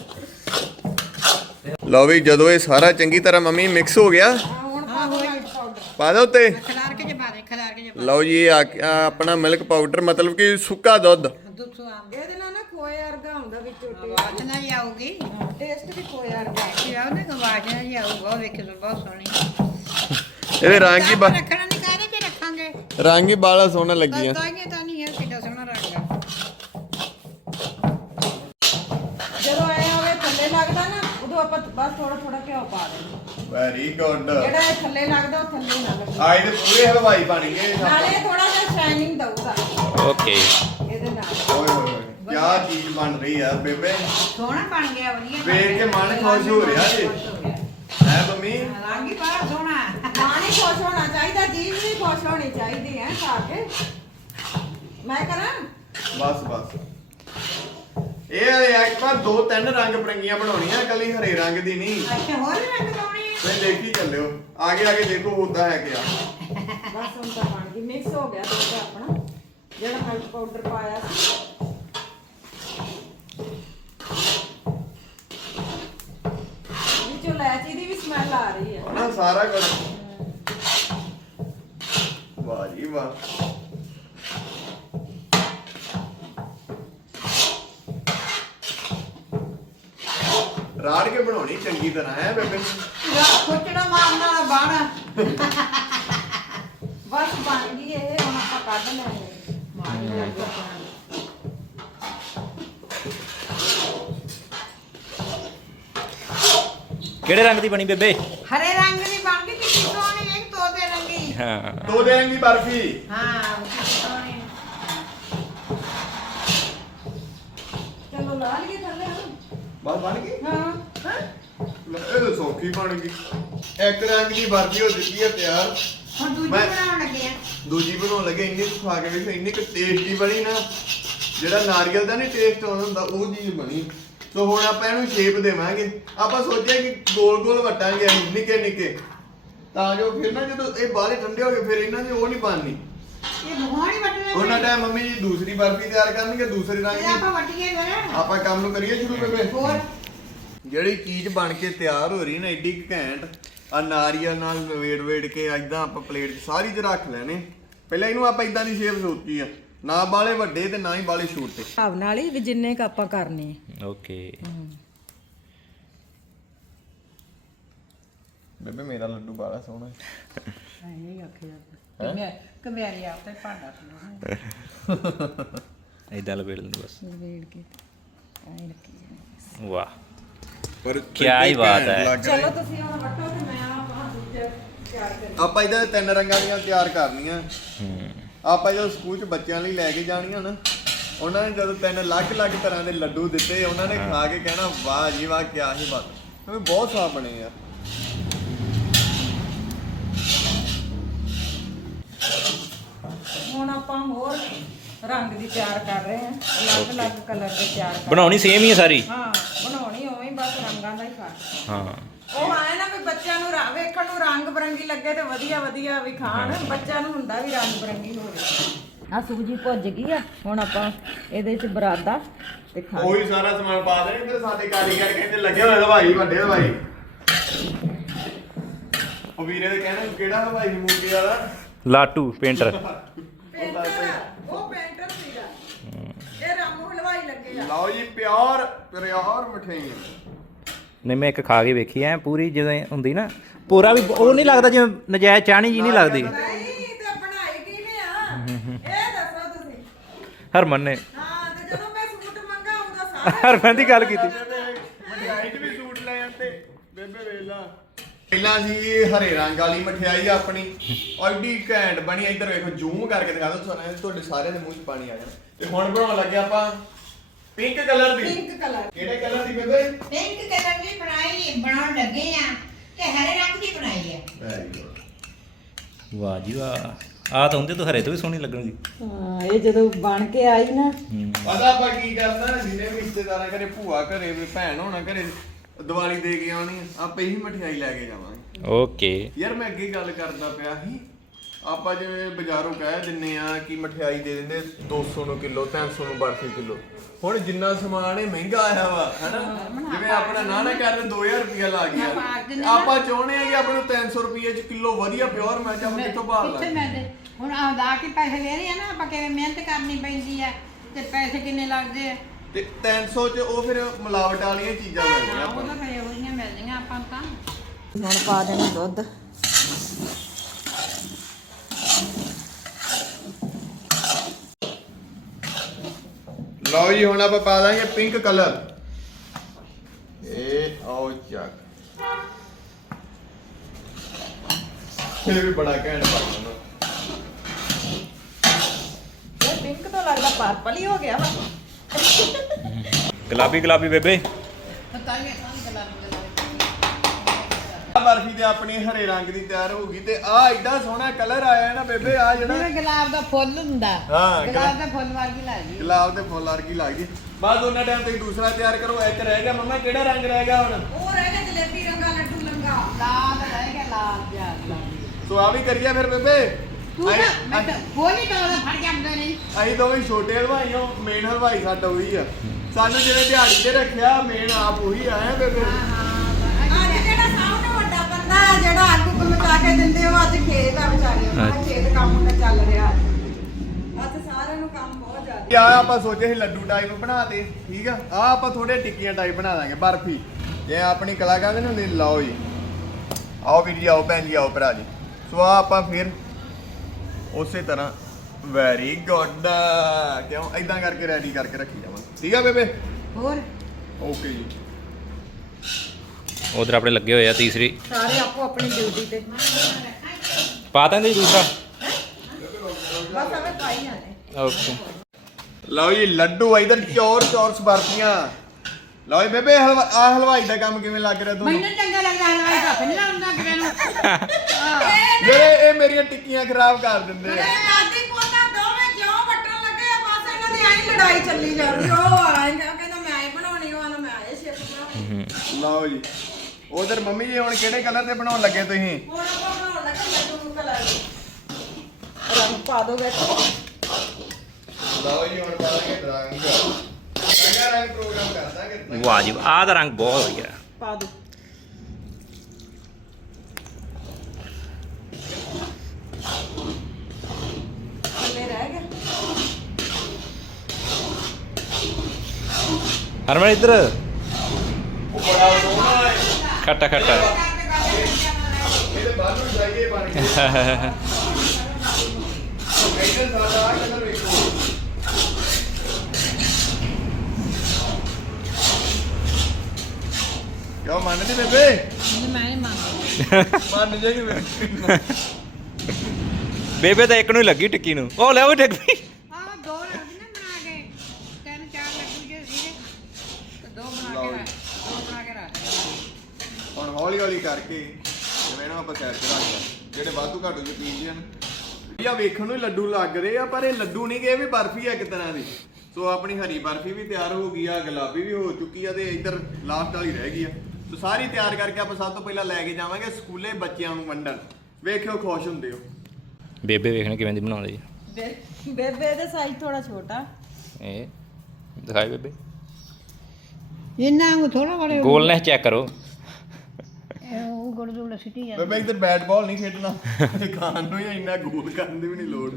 ਲਓ ਵੀ ਜਦੋਂ ਇਹ ਸਾਰਾ ਚੰਗੀ ਤਰ੍ਹਾਂ ਮੰਮੀ ਮਿਕਸ ਹੋ ਗਿਆ
ਹੁਣ ਪਾ ਦੋ ਪਾਊਡਰ
ਪਾ ਦੋ ਉੱਤੇ
ਖਿਲਾਰ ਕੇ ਜੇ ਪਾ ਦੇ ਖਿਲਾਰ ਕੇ ਜੇ ਪਾ
ਲਓ ਜੀ ਇਹ ਆ ਆ ਆਪਣਾ ਮਿਲਕ ਪਾਊਡਰ ਮਤਲਬ ਕਿ ਸੁੱਕਾ ਦੁੱਧ
ਦੁੱਧ ਸਵਾਦ
ਇਹਦੇ ਨਾਲ ਨਾ ਖੋਏ ਵਰਗਾ ਹੁੰਦਾ ਵਿੱਚੋਂ
ਆਵਾਜ਼ ਨਾ ਹੀ ਆਊਗੀ
ਟੇਸਟ ਵੀ ਖੋਏ ਵਰਗਾ
ਕਿ ਆਉਂਦੇ ਆਵਾਜ਼ ਨਾ ਹੀ ਆਊਗਾ ਉਹ ਵੇਖ ਲਓ ਬਹੁਤ ਸੋਹਣੀ
ਇਹਦੇ ਰੰਗ ਹੀ ਬ-
ਰੱਖਣਾ ਨਹੀਂ ਕਾਹਦੇ ਤੇ ਰੱਖਾਂਗੇ
ਰੰਗ ਹੀ ਬਾਲਾ ਸੋਹਣਾ ਲੱਗੀਆਂ
ਤਾਂ ਹੀ ਤਾਂ ਨਹੀਂ ਹੈ ਕਿੱਡਾ ਸੋਹਣਾ ਰੰਗ ਆ
ਜਦੋਂ ਆਏ ਹੋਵੇ ਥੱਲੇ ਲੱਗਦਾ ਨਾ ਉਦੋਂ ਆਪਾਂ ਬਸ ਥੋੜਾ ਥੋੜਾ ਘਿਓ ਪਾ ਦੇਣਾ
ਵੈਰੀ ਗੁੱਡ
ਜਿਹੜਾ ਇਹ ਥੱਲੇ ਲੱਗਦਾ ਉਹ ਥੱਲੇ ਹੀ ਨਾ ਲੱਗੇ
ਆਏ ਤੇ ਪੂਰੇ ਹਲਵਾਈ ਬਣ ਗਏ
ਨਾਲੇ ਥੋੜਾ ਜਿਹਾ ਸ਼ਾਈਨਿੰਗ ਦਊਗਾ
ਓਕੇ
ਇਹਦੇ ਨਾਲ
ਓਏ ਹੋਏ ਹੋਏ ਕੀ ਚੀਜ਼ ਬਣ ਰਹੀ ਆ ਬੇਬੇ
ਸੋਹਣਾ ਬਣ ਗਿਆ ਵਧੀਆ ਬਣ
ਵੇਖ ਕੇ ਮਨ ਖੁਸ਼ ਹੋ ਰਿਹਾ ਜੀ ਹੈ ਮੰਮੀ
ਰੰਗ ਹੀ ਬੜਾ ਸੋਹਣਾ
ਮਾਂ ਨਹੀਂ ਖੁਸ਼ ਹੋਣਾ ਚਾਹੀਦਾ ਜੀਭ ਵੀ ਖੁਸ਼ ਹੋਣੀ ਚਾਹੀਦੀ ਹੈ ਖਾ ਕੇ ਮੈਂ ਕਰਾਂ
ਬਸ ਬਸ ਇਹ ਇੱਕ ਵਾਰ ਦੋ ਤਿੰਨ ਰੰਗ ਬਰੰਗੀਆਂ ਬਣਾਉਣੀਆਂ ਕੱਲੀ ਹਰੇ ਰੰਗ ਦੀ ਨਹੀਂ
ਅੱਛਾ ਹੋਰ ਵੀ ਰੰਗ ਪਾਉਣੇ ਆ
ਤੁਸੀਂ ਦੇਖੀ ਚੱਲਿਓ ਆਗੇ ਆਗੇ ਦੇਖੋ ਹੁੰਦਾ ਹੈ ਕਿਆ।
ਬਸ ਹੁਣ ਤਾਂ ਬਣ ਗਈ ਮਿਕਸ ਹੋ ਗਿਆ ਦੁੱਧ ਆਪਣਾ ਜਿਹੜਾ ਮਿਲਕ ਪਾਊਡਰ ਪਾਇਆ ਸੀ। ਵਿੱਚੋਂ ਇਲਾਇਚੀ ਦੀ ਵੀ ਸਮੈਲ ਆ ਰਹੀ ਹੈ
ਨਾ ਸਾਰਾ ਕੁਝ ਵਾਹ ਜੀ ਵਾਹ। ਰਾੜ ਕੇ ਬਣਾਉਣੀ ਚੰਗੀ ਤਰ੍ਹਾਂ ਹੈ ਬੇਬੇ।
ਖੁੱਚੜਾ ਮਾਰਨ ਵਾਲਾ ਬਾਣਾ
ਬਸ ਬਣ ਗਈ ਇਹ ਹੁਣ ਆਪਾਂ ਕੱਢ ਲੈਣੇ ਮਾਰੀ ਲੱਗ
ਕਿਹੜੇ ਰੰਗ ਦੀ ਬਣੀ ਬੇਬੇ?
ਹਰੇ ਰੰਗ ਦੀ ਬਣ ਗਈ ਕਿੰਨੀ ਸੋਹਣੀ ਇੱਕ ਤੋਤੇ ਰੰਗੀ।
ਹਾਂ
ਦੋ ਦੇਣ ਦੀ ਬਰਫੀ।
ਹਾਂ ਕਿੰਨੀ ਸੋਹਣੀ।
ਚਲੋ ਲਾ ਲਈਏ ਥੱਲੇ ਹੁਣ।
ਬਸ ਬਣ ਗਈ।
ਹਾਂ
ਲੈ, ਇਹ ਤਾਂ ਸੌਖੀ ਬਣ ਗਈ। ਇੱਕ ਰੰਗ ਦੀ ਬਰਫੀ ਹੋ ਚੁੱਕੀ ਹੈ ਤਿਆਰ।
ਹੁਣ ਦੂਜੀ
ਮੈਂ-
ਬਣਾਉਣ ਲੱਗੇ ਆ।
ਦੂਜੀ ਬਣਾਉਣ ਲੱਗੇ ਇੰਨੀ ਕੁ ਖਾ ਕੇ ਵੇਖੋ ਇੰਨੀ ਕੁ ਟੇਸਟੀ ਬਣੀ ਨਾ ਜਿਹੜਾ ਨਾਰੀਅਲ ਦਾ ਨਹੀਂ ਟੇਸਟ ਆਉਂਦਾ ਹੁੰਦਾ ਉਹ ਚੀਜ਼ ਬਣੀ। ਸੋ ਹੁਣ ਆਪਾਂ ਇਹਨੂੰ ਸ਼ੇਪ ਦੇਵਾਂਗੇ। ਆਪਾਂ ਸੋਚਿਆ ਕਿ ਗੋਲ ਗੋਲ ਵਟਾਂਗੇ ਅਸੀਂ ਨਿੱਕੇ ਨਿੱਕੇ ਤਾਂ ਜੋ ਫਿਰ ਨਾ ਜਦੋਂ ਇਹ ਬਾਹਲੇ ਠੰਡੇ ਹੋ ਗਏ ਫਿਰ ਇਹਨਾਂ ਦੀ ਉਹ ਨਹੀਂ ਬਣਨੀ।
ਇਹ ਭਗਵਾਨ ਹੀ ਵੱਟਣੇ
ਉਹਨਾਂ ਟਾਈਮ ਮੰਮੀ ਜੀ ਦੂਸਰੀ ਬਰਫੀ ਤਿਆਰ ਕਰਨਗੇ ਦੂਸਰੇ ਰੰਗ
ਇਹ
ਦੀ।
ਆਪਾਂ ਵੱਟੀਏ ਫਿਰ।
ਆਪਾਂ ਕੰਮ ਨੂੰ ਕਰੀਏ ਸ਼ੁਰੂ ਬੇਬੇ।
ਹੋਰ
ਜਿਹੜੀ ਚੀਜ਼ ਬਣ ਕੇ ਤਿਆਰ ਹੋ ਰਹੀ ਨਾ ਏਡੀ ਕੁ ਘੈਂਟ ਆ ਨਾਰੀਅਲ ਨਾਲ ਵੇੜ ਵੇੜ ਕੇ ਐਦਾਂ ਆਪਾਂ ਪਲੇਟ 'ਚ ਸਾਰੀ 'ਚ ਰੱਖ ਲੈਣੇ। ਪਹਿਲਾਂ ਇਹਨੂੰ ਆਪਾਂ ਇਦਾਂ ਦੀ ਸ਼ੇਪ ਸੋਚੀ ਆ ਨਾ ਬਾਲੇ ਵੱਡੇ ਤੇ ਨਾ ਹੀ ਬਾਲੇ ਛੋਟੇ।
ਹਿਸਾਬ ਨਾਲ ਹੀ ਵੀ ਜਿੰਨੇ ਕ ਆਪਾਂ ਕਰਨੇ
ਓਕੇ।
ਬੇਬੇ ਮੇਰਾ ਲੱਡੂ ਬਾਲਾ ਸੋਹਣਾ ਹੈ।
ਇਹ ਆਖਿਆ ਮੈਂ ਕਮਿਆਰੀ ਆਪ ਤੇ ਭਾਂਡਾ ਸੁਣਾ
ਇਦਾਂ ਲਪੇੜ ਲੈਂਦੇ ਬਸ।
ਵੇੜ ਕੇ ਆਏ ਰੱਖੀ
ਵਾਹ
ਪਰ
ਕਿਆ ਹੀ ਬਾਤ ਹੈ।
ਚਲੋ ਤੁਸੀਂ ਹੁਣ ਵੱਟੋ ਤੇ ਮੈਂ ਆਪਾਂ ਦੂਜਾ ਤਿਆਰ ਕਰੀ।
ਆਪਾਂ ਇਹਦੇ ਤਿੰਨ ਰੰਗਾਂ ਦੀਆਂ ਤਿਆਰ ਕਰਨੀਆਂ।
ਹੂੰ
ਆਪਾਂ ਜਦੋਂ ਸਕੂਲ 'ਚ ਬੱਚਿਆਂ ਲਈ ਲੈ ਕੇ ਜਾਣੀਆਂ ਨਾ ਉਹਨਾਂ ਨੇ ਜਦੋਂ ਤਿੰਨ ਅਲੱਗ-ਅਲੱਗ ਤਰ੍ਹਾਂ ਦੇ ਲੱਡੂ ਦਿੱਤੇ ਉਹਨਾਂ ਨੇ ਖਾ ਕੇ ਕਹਿਣਾ ਵਾਹ ਜੀ ਵਾਹ ਕਿਆ ਹੀ ਬਾਤ। ਉਹ ਬਹੁਤ ਸਵਾਦ ਬਣੇ ਆ।
ਹੁਣ ਆਪਾਂ ਹੋਰ ਰੰਗ ਦੀ ਤਿਆਰ ਕਰ ਰਹੇ ਹਾਂ ਅਲੱਗ-ਅਲੱਗ ਕਲਰ ਦੇ ਤਿਆਰ ਕਰ।
ਬਣਾਉਣੀ ਸੇਮ ਹੀ ਹੈ ਸਾਰੀ?
ਹਾਂ ਬਣਾਉਣੀ ਉਵੇਂ ਹੀ ਬਸ ਰੰਗਾਂ ਦਾ ਹੀ ਫਰਕ।
ਹਾਂ
ਉਹ ਆਏ ਨਾ ਵੀ ਬੱਚਿਆਂ ਨੂੰ ਰਾ- ਵੇਖਣ ਨੂੰ ਰੰਗ ਬਰੰਗੀ ਲੱਗੇ ਤੇ ਵਧੀਆ ਵਧੀਆ ਵੀ ਖਾਣ। ਬੱਚਿਆਂ ਨੂੰ ਹੁੰਦਾ ਵੀ ਰੰਗ ਬਰੰਗੀ ਹੋਵੇ। ਆ ਸੂਜੀ ਭੁੱਜ ਗਈ ਆ ਹੁਣ ਆਪਾਂ ਇਹਦੇ ਚ ਬਰਾਦਾ ਤੇ ਖਾ
ਉਹੀ ਸਾਰਾ ਸਮਾਨ ਪਾ ਦੇਣੇ। ਇੱਧਰ ਸਾਡੇ ਕਾਰੀਗਰ ਕਹਿੰਦੇ ਲੱਗੇ ਹੋਏ ਹਲਵਾਈ ਵੱਡੇ ਹਲਵਾਈ। ਉਹ ਵੀਰੇ ਦੇ ਕਹਿਣਾ ਕਿਹੜਾ ਹਲਵਾਈ ਮੂੰਗੇ ਵਾਲਾ?
ਲਾਟੂ ਪੇਂਟਰ।
ਪੇਂਟਰ ਉਹ ਪੇਂਟਰ ਸੀਗਾ। ਇਹ ਰਾਮੂ ਹਲਵਾਈ ਲੱਗੇ ਆ।
ਲਓ ਜੀ ਪਿਆਰ ਪਿਆਰ ਮਠਿਆਈ।
ਨਹੀਂ ਮੈਂ ਇੱਕ ਖਾ ਕੇ ਵੇਖੀ ਐ ਪੂਰੀ ਜਿਵੇਂ ਹੁੰਦੀ ਨਾ ਪੂਰਾ ਵੀ ਉਹ ਨਹੀਂ ਲੱਗਦਾ ਜਿਵੇਂ ਨਜਾਇਜ਼ ਚਾਹਣੀ ਜੀ ਨਹੀਂ ਲੱਗਦੀ।
ਨਹੀਂ ਤੇ ਬਣਾਈ ਕਿਹਨੇ ਆ ਇਹ ਦੱਸੋ ਤੁਸੀਂ।
ਹਰਮਨ ਨੇ।
ਹਾਂ ਤੇ ਜਦੋਂ ਮੈਂ ਸੂਟ ਮੰਗਾ ਉਹਦਾ ਸਾਰਾ
ਹਰਮਨ ਦੀ ਗੱਲ ਕੀਤੀ।
ਮਠਿਆਈ 'ਚ ਵੀ ਸੂਟ ਲੈ ਜਾਂਦੇ ਬੇਬੇ ਵੇਲਾ। ਪਹਿਲਾਂ ਸੀ ਇਹ ਹਰੇ ਰੰਗ ਵਾਲੀ ਮਠਿਆਈ ਆਪਣੀ ਐਡੀ ਘੈਂਟ ਬਣੀ। ਇੱਧਰ ਵੇਖੋ ਜ਼ੂਮ ਕਰਕੇ ਦਿਖਾ ਦੋ ਤੁਹਾਨੂੰ ਤੁਹਾਡੇ ਸਾਰਿਆਂ ਦੇ ਮੂੰਹ 'ਚ ਪਾਣੀ ਆ ਜਾਣਾ। ਤੇ ਹੁਣ ਬਣਾਉਣ ਲੱਗੇ ਆਪਾਂ ਪਿੰਕ ਕਲਰ ਦੀ।
Pink colour.
ਕਿਹੜੇ ਕਲਰ ਦੀ ਬੇਬੇ?
ਪਿੰਕ ਕਲਰ ਦੀ ਬਣਾਈ ਬਣਾਉਣ ਲੱਗੇ ਆ ਤੇ ਹਰੇ ਰੰਗ ਦੀ ਬਣਾਈ ਆ।
Very good.
ਵਾਹ ਜੀ ਵਾਹ ਆ ਤਾਂ ਹੁੰਦੇ ਤਾਂ ਹਰੇ ਤੋਂ ਵੀ ਸੋਹਣੀ ਲੱਗਣਗੀ।
ਹਾਂ ਇਹ ਜਦੋਂ ਬਣ ਕੇ ਆਈ ਨਾ
ਹੂੰ
ਪਤਾ ਆਪਾਂ ਕੀ ਕਰਨਾ ਜਿਹਨੇ ਵੀ ਰਿਸ਼ਤੇਦਾਰਾਂ ਘਰੇ ਭੂਆ ਘਰੇ ਵੀ ਭੈਣ ਹੋਣਾ ਘਰੇ ਦੀਵਾਲੀ ਦੇ ਕੇ ਆਉਣੀ ਆਪਾਂ ਇਹੀ ਮਠਿਆਈ ਲੈ ਕੇ ਜਾਵਾਂਗੇ।
ਓਕੇ।
ਯਾਰ ਮੈਂ ਅੱਗੇ ਗੱਲ ਕਰਦਾ ਪਿਆ ਸੀ ਆਪਾਂ ਜਿਵੇਂ ਬਾਜ਼ਾਰੋਂ ਕਹਿ ਦਿੰਨੇ ਆ ਕਿ ਮਠਿਆਈ ਦੇ ਦਿੰਦੇ ਦੋ ਸੌ ਨੂੰ ਕਿਲੋ ਤਿੰਨ ਸੌ ਨੂੰ ਬਰਫੀ ਕਿਲੋ। ਹੁਣ ਜਿੰਨਾ ਸਮਾਨ ਇਹ ਮਹਿੰਗਾ ਆਇਆ ਵਾ ਹਨਾ ਜਿਵੇਂ ਆਪਣਾ ਨਾ ਨਾ ਕਰਨ ਦੋ ਹਜ਼ਾਰ ਰੁਪਇਆ ਲਾ ਗਿਆ। ਆਪਾਂ ਚਾਹੁੰਦੇ ਆ ਕਿ ਆਪਾਂ ਨੂੰ ਤਿੰਨ ਸੌ ਰੁਪਏ ਚ ਕਿਲੋ ਵਧੀਆ ਪਿਓਰ ਮਿਲ ਜਾਵੇ। ਕਿੱਥੋਂ ਭਾਲ
ਕਿੱਥੇ
ਲਾ
ਮਿਲਦੇ ਹੁਣ ਆਪਦਾ ਕੇ ਪੈਸੇ ਲੈ ਰਹੇ ਆ ਨਾ ਆਪਾਂ ਕਿਵੇਂ ਮਿਹਨਤ ਕਰਨੀ ਪੈਂਦੀ ਆ ਤੇ ਪੈਸੇ ਕਿੰਨੇ ਲੱਗਦੇ ਆ।
ਤੇ ਤਿੰਨ ਸੌ ਚ ਉਹ ਫਿਰ ਮਿਲਾਵਟ ਵਾਲੀਆਂ ਚੀਜ਼ਾਂ ਮਿਲਦੀਆਂ
ਉਹ
ਆਪਾਂ
ਤਾਂ ਫਿਰ ਇਹੋ ਜਿਹੀਆਂ ਮਿਲਦੀਆਂ ਆਪਾਂ ਨੂੰ ਤਾਂ।
ਹੁਣ ਪਾ ਦੇਣਾ ਦੁੱਧ।
ਲਓ ਜੀ ਹੁਣ ਆਪਾਂ ਪਾ ਦਾਂਗੇ ਪਿੰਕ ਕਲਰ। ਇਹ ਆਓ ਚੱਕ ਇਹ ਵੀ ਬੜਾ ਘੈਂਟ ਬਣਦਾ।
ਇਹ ਪਿੰਕ ਤੋਂ ਲੱਗਦਾ ਪਰਪਲ ਹੀ ਹੋ ਗਿਆ ਵਾ।
ਗੁਲਾਬੀ ਗੁਲਾਬੀ ਬੇਬੇ।
ਪਤਾ ਨਹੀਂ ਸਾਰੀ ਗੱਲਾਂ ਨੂੰ
ਆ ਬਰਫੀ ਤੇ ਆਪਣੀ ਹਰੇ ਰੰਗ ਦੀ ਤਿਆਰ ਹੋ ਗਈ ਤੇ ਆ ਐਡਾ ਸੋਹਣਾ ਕਲਰ ਆਇਆ ਨਾ ਬੇਬੇ ਆ ਜਿਹੜਾ
ਜਿਵੇਂ ਗੁਲਾਬ ਦਾ ਫੁੱਲ ਹੁੰਦਾ
ਹਾਂ,
ਗੁਲਾਬ ਦਾ ਫੁੱਲ ਵਰਗੀ ਲੱਗਦੀ।
ਗੁਲਾਬ ਦੇ ਫੁੱਲ ਵਰਗੀ ਲੱਗਦੀ। ਬਸ ਉਹਨਾਂ ਟਾਈਮ ਤੇ ਦੂਸਰਾ ਤਿਆਰ ਕਰੋ। ਇੱਕ ਰਹਿ ਗਿਆ ਮੰਮਾ ਕਿਹੜਾ ਰੰਗ ਰਹਿ ਗਿਆ ਹੁਣ?
ਉਹ ਰਹਿ ਗਿਆ ਜਲੇਬੀ ਰੰਗਾ ਲੱਡੂ ਲੰਗਾ
ਲਾਲ ਰਹਿ ਗਿਆ ਲਾਲ ਜਿਹਾ ਗੁਲਾਬੀ।
ਸੋ ਆ ਵੀ ਕਰੀਏ ਫਿਰ ਬੇਬੇ
ਤੂੰ
ਅਸੀਂ-
ਤਾਂ ਮੈਂ ਤਾਂ ਖੋਲੀ ਤਾਂ ਉਹਦਾ ਫੜ ਜਾਂਦਾ ਨਹੀਂ।
ਅਸੀਂ ਦੋਵੇਂ ਛੋਟੇ ਹਲਵਾਈ ਹਾਂ, ਮੇਨ ਹਲਵਾਈ ਸਾਡਾ ਉਹੀ ਆ। ਸਾਨੂੰ ਜਿਹਨੇ ਦਿਹਾੜੀ ਤੇ ਰੱਖਿਆ ਮੇਨ ਆਪ ਉਹੀ ਆਇਆ ਬੇਬੇ।
ਅੱਜ ਜਿਹੜਾ ਸਭ ਤੋਂ ਵੱਡਾ ਬੰਦਾ ਹੈ ਜਿਹੜਾ ਆਗੂ ਕੋ ਮਚਾ ਕੇ ਦਿੰਦੇ ਉਹ ਅੱਜ ਖੇਤ ਆ ਵਿਚਾਰੇ ਉਹਨਾਂ ਖੇਤ ਕੰਮ ਉਹਦਾ ਚੱਲ ਰਿਹਾ ਅੱਜ ਸਾਰਿਆਂ ਨੂੰ ਕੰਮ ਬਹੁਤ ਜ਼ਿਆਦਾ।
ਆ ਆਪਾਂ ਸੋਚੇ ਸੀ ਲੱਡੂ ਟਾਈਪ ਬਣਾ ਦੇ, ਠੀਕ ਆ। ਆ ਆਪਾਂ ਥੋੜੇ ਟਿੱਕੀਆਂ ਟਾਈਪ ਬਣਾ ਦਾਂਗੇ, ਬਰਫੀ। ਇਹ ਆਪਣੀ ਕਲਾਕਾਰ ਦੇ ਹੁੰਦੇ। ਲਓ ਜੀ, ਆਓ ਵੀਰ ਜੀ, ਆਓ ਭੈਣ ਜੀ, ਆਓ ਭਰਾ ਜੀ। ਸੋ ਆ ਆਪਾਂ ਫਿਰ ਉਸੇ ਤਰ੍ਹਾਂ ਵੈਰੀ ਗੁੱਡ ਕਿਉਂ ਐਦਾਂ ਕਰਕੇ ਰੈਡੀ ਕਰਕੇ ਰੱਖੀ ਜਾਵਾਂ, ਠੀਕ ਆ ਬੇਬੇ?
ਹੋਰ
ਓਕੇ ਜੀ।
ਉਧਰ ਆਪਣੇ ਲੱਗੇ ਹੋਏ ਆ ਤੀਸਰੀ
ਸਾਰੇ ਆਪੋ ਆਪਣੀ ਡਿਊਟੀ ਤੇ
ਪਾ ਦਿੰਦੇ ਜੀ ਦੂਸਰਾ।
ਬਸ ਆਵੇ ਪਾਈ ਜਾਣੇ।
ਓਕੇ
ਲਓ ਜੀ ਲੱਡੂ ਇਧਰ ਚੌਰ ਚੌਰਸ ਬਰਫੀਆਂ। ਲਓ ਜੀ ਬੇਬੇ, ਹਲਵਾ ਆ ਹਲਵਾਈ ਦਾ ਕੰਮ ਕਿਵੇਂ ਲੱਗ ਰਿਹਾ ਤੁਹਾਨੂੰ?
ਮੈਨੂੰ ਚੰਗਾ ਲੱਗਦਾ ਹਲਵਾਈ ਦਾ ਨਹੀਂ ਲਾਉਂਦਾ ਕਿਤੇ ਨੂੰ। ਹਾਂ
ਜਿਹੜੇ ਇਹ ਮੇਰੀਆਂ ਟਿੱਕੀਆਂ ਖਰਾਬ ਕਰ ਦਿੰਦੇ ਆ।
ਦਾਦੀ ਪੋਤਾ ਦੋਵੇਂ ਜਿਉਂ ਵੱਟਣ ਲੱਗੇ ਆ ਬਸ ਇਹਨਾਂ ਦੀ ਆਈ ਲੜਾਈ ਚੱਲੀ ਜਾਂਦੀ। ਉਹ ਆਏਗਾ ਕਹਿੰਦਾ ਮੈਂ ਹੀ ਬਣਾਉਣੀ ਉਹ ਆਂਦਾ ਮੈਂ ਆਏ ਸ਼ੇਪ ਬਣਾਉਣੀ।
ਲਓ ਜੀ, ਉਧਰ ਮੰਮੀ ਜੀ ਹੁਣ ਕਿਹੜੇ ਕਲਰ ਦੇ ਬਣਾਉਣ ਲੱਗੇ ਤੁਸੀਂ?
ਹੁਣ ਆਪਾਂ ਬਣਾਉਣ ਲੱਗੇ ਲੱਡੂ ਨੂੰ ਕਲਰ ਰੰਗ ਪਾ ਦੋ ਵਿੱਚ।
ਲਓ ਜੀ ਹੁਣ ਪਾਵਾਂਗੇ ਰੰਗ। ਰੰਗਾ ਰੰਗ ਪ੍ਰੋਗਰਾਮ ਕਰਦਾਂਗੇ।
ਵਾਹ ਜੀ, ਆਹ ਦਾ ਰੰਗ ਬਹੁਤ ਵਧੀਆ।
ਪਾ ਦੋ ਥੱਲੇ ਰਹਿ ਗਿਆ।
ਹਰਮਨ ਇੱਧਰ
ਉਹ ਬੜਾ ਸੋਹਣਾ ਹੈ।
ਖੱਟਾ ਖੱਟਾ
ਇਹਦੇ ਬਾਅਦ ਨੂੰ ਜਾਈਏ ਬਣ ਕੇ। ਇੱਧਰ ਸਾਡਾ ਆਹ ਕਲਰ ਵੇਖੋ। ਕਿਉਂ ਮੰਨਦੀ ਬੇਬੇ?
ਮੈਂ ਨਹੀਂ ਮੰਗਦਾ।
ਮੰਨ ਜਾਏਗੀ ਬੇਬੇ।
ਬੇਬੇ ਤਾਂ ਇੱਕ ਨੂੰ ਹੀ ਲੱਗੀ ਟਿੱਕੀ ਨੂੰ। ਉਹ ਲੈ ਉਹ ਟਿੱਕ ਪਈ।
ਆਹ ਦੋ ਲੱਗ ਨਾ ਬਣਾ ਕੇ ਤਿੰਨ ਚਾਰ ਲੱਡੂ ਜੇ ਸੀਗੇ ਤੇ ਦੋ ਬਣਾ ਕੇ ਰੱਖ ਦੋ ਬਣਾ ਕੇ ਰੱਖ।
ਹੁਣ ਹੌਲੀ ਹੌਲੀ ਕਰਕੇ ਜਿਵੇਂ ਨਾ ਆਪਾਂ ਸਾਈਡ ਤੇ ਰੱਖ ਲਿਆ, ਜਿਹੜੇ ਵਾਧੂ ਘਾਟੂ ਚ ਪੀਸ ਜਾਣ। ਇਹ ਵੇਖਣ ਨੂੰ ਹੀ ਲੱਡੂ ਲੱਗ ਰਹੇ ਆ, ਪਰ ਇਹ ਲੱਡੂ ਨਹੀਂ ਗਏ, ਵੀ ਬਰਫੀ ਆ ਇੱਕ ਤਰ੍ਹਾਂ ਦੀ। ਸੋ ਆਪਣੀ ਹਰੀ ਬਰਫੀ ਵੀ ਤਿਆਰ ਹੋ ਗਈ ਆ, ਗੁਲਾਬੀ ਵੀ ਹੋ ਚੁੱਕੀ ਆ, ਤੇ ਇੱਧਰ ਲਾਸਟ ਵਾਲੀ ਰਹਿ ਗਈ ਆ। ਸੋ ਸਾਰੀ ਤਿਆਰ ਕਰਕੇ ਆਪਾਂ ਸਭ ਤੋਂ ਪਹਿਲਾਂ ਲੈ ਕੇ ਜਾਵਾਂਗੇ ਸਕੂਲੇ ਬੱਚਿਆਂ ਨੂੰ ਵੰਡਣ। ਵੇਖਿਓ ਖੁਸ਼ ਹੁੰਦੇ ਹੋ।
ਬੇਬੇ ਵੇਖਣ ਕਿਵੇਂ ਦੀ ਬਣਾਉਂਦੀ ਜੀ।
ਬੇ- ਬੇਬੇ ਦਾ ਸਾਈਜ਼ ਥੋੜਾ ਛੋਟਾ।
ਇਹ ਦਿਖਾਈ ਬੇਬੇ।
ਇਹਨਾਂ ਨੂੰ ਥੋੜਾ ਬੜੇ
ਗੋਲਨੈਸ ਚੈੱਕ ਕਰੋ।
ਉਹ ਗੁਰਦੁਆਰਾ ਸਿੱਟੀ ਜਾਂਦੇ।
ਬੇਬੇ ਇੱਧਰ ਬੈਟ ਬਾਲ ਨਹੀਂ ਖੇਡਣਾ, ਖਾਣ ਨੂੰ ਹੀ ਇੰਨਾ ਗੋਲ ਕਰਨ ਦੀ ਵੀ ਨਹੀਂ ਲੋੜ।